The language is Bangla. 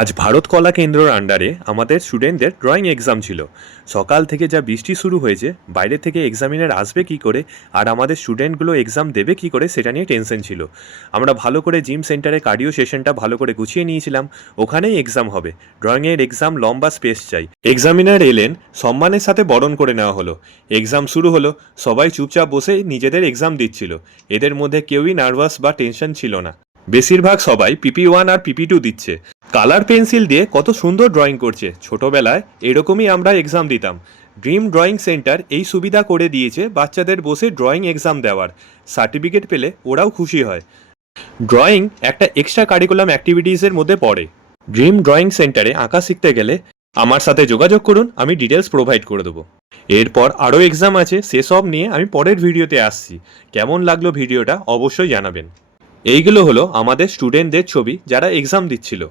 আজ ভারত কলা কেন্দ্রর আন্ডারে আমাদের স্টুডেন্টদের ড্রয়িং এক্সাম ছিল। সকাল থেকে যা বৃষ্টি শুরু হয়েছে, বাইরে থেকে এক্সামিনার আসবে কি করে আর আমাদের স্টুডেন্টগুলো এক্সাম দেবে কি করে সেটা নিয়ে টেনশন ছিল। আমরা ভালো করে জিম সেন্টারে কার্ডিও সেশনটা ভালো করে গুছিয়ে নিয়েছিলাম। ওখানেই এক্সাম হবে। ড্রয়িংয়ের এক্সাম লম্বা স্পেস চাই। এক্সামিনার এলেন, সম্মানের সাথে বরণ করে নেওয়া হলো। এক্সাম শুরু হলো। সবাই চুপচাপ বসে নিজেদের এক্সাম দিচ্ছিল। এদের মধ্যে কেউই নার্ভাস বা টেনশন ছিল না। বেশিরভাগ সবাই PP1 আর PP2 দিচ্ছে। কালার পেন্সিল দিয়ে কত সুন্দর ড্রয়িং করছে। ছোটবেলায় এরকমই আমরা এক্সাম দিতাম। ড্রিম ড্রয়িং সেন্টার এই সুবিধা করে দিয়েছে বাচ্চাদের বসে ড্রয়িং এক্সাম দেওয়ার। সার্টিফিকেট পেলে ওরাও খুশি হয়। ড্রয়িং একটা এক্সট্রা কারিকুলাম অ্যাক্টিভিটিসের মধ্যে পড়ে। ড্রিম ড্রয়িং সেন্টারে আঁকা শিখতে গেলে আমার সাথে যোগাযোগ করুন, আমি ডিটেলস প্রোভাইড করে দেবো। এরপর আরও এক্সাম আছে, সেসব নিয়ে আমি পরের ভিডিওতে আসছি। কেমন লাগলো ভিডিওটা অবশ্যই জানাবেন। এইগুলো হলো আমাদের স্টুডেন্টদের ছবি যারা এক্সাম দিচ্ছিল।